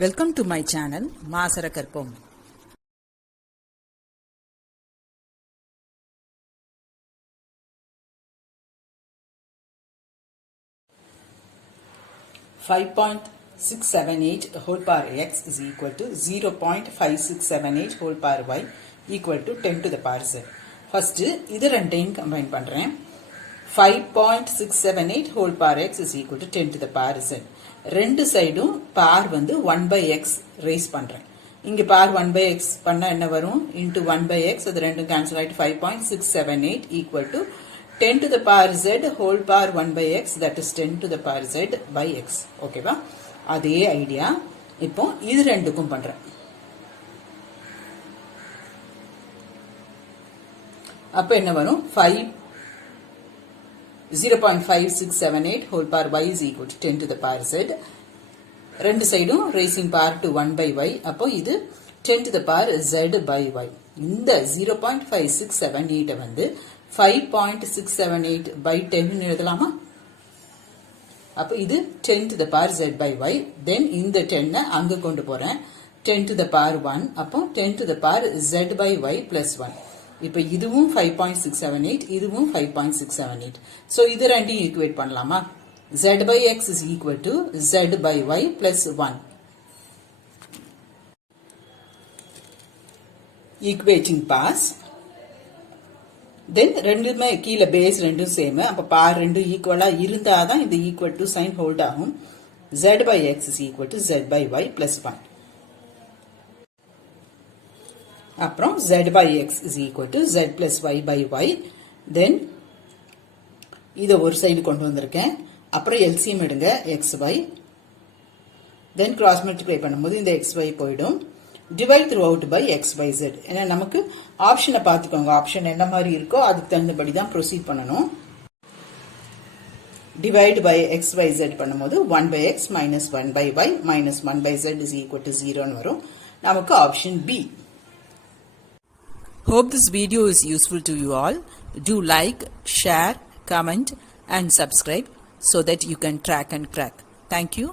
Welcome to my channel Masara Karpom. .678 whole power x is equal to 0.5678 whole power y equal to 10 to the power z. First, இது ரெண்டையும் combine பண்றேன். 5.678 whole power x is equal to 10 to the power z. ரெண்டு சைடும் power வந்து 1 by x raise பண்றேன். இங்க power 1 by x பண்ணா என்ன வரும்? into 1 by x, அது ரெண்டும் cancel ஆயிட்டு 5.678 equal to 10 to the power z whole power 1 by x, that is 10 to the power z by x. Okay வா? அதே ஐடியா இப்போ இது ரெண்டுக்கும் பண்றேன். அப்ப என்ன வரும்? 0.5678 whole power y is equal to 10 to the power z. ரெண்டு சைடும் raising power to 1 by y. அப்போ இது 10 to the power z by y. இந்த 0.5678 வந்து 5.678 by 10 எழுதலாமா? அப்போ இது 10 to the power z by y. Then இந்த 10 அங்க கொண்டு போறேன். 10 to the power 1. அப்போ 10 to the power z by y plus 1. இப்போ இதுவும் 5.678, இதுவும் 5.678. So இது ரெண்டையும் ஈக்குவேட் பண்ணலாமா? z by x is equal to z by y plus 1. Equating pass. Then ரெண்டுமே கீழ பேஸ் ரெண்டும் சேம். அப்ப பார் ரெண்டும் ஈக்குவலா இருந்தாதான் இந்த ஈக்குவல் டு சைன் ஹோல்ட் ஆகும். z by x is equal to z by y plus 1. அப்புறம் z by x is equal to z plus y by y. Then இத ஒரு சைடு கொண்டு வந்திருக்கேன். அப்புறம் LCM எடுங்க xy. Then cross multiply பண்ணும்போது இந்த xy போய்டும். Divide throughout by x by z. ஏன்னா நமக்கு ஆப்ஷனை பார்த்துக்கோங்க. ஆப்ஷன் என்ன மாதிரி இருக்கோ அதுக்கு தகுந்தபடி தான் ப்ரொசீட் பண்ணணும். Divide by x by z பண்ணும்போது 1 by x minus 1 by y minus 1 by z is equal to 0 ன்னு வரும். நமக்கு option B. Hope this video is useful to you all. Do like, share, comment and subscribe so that you can track and crack. Thank you.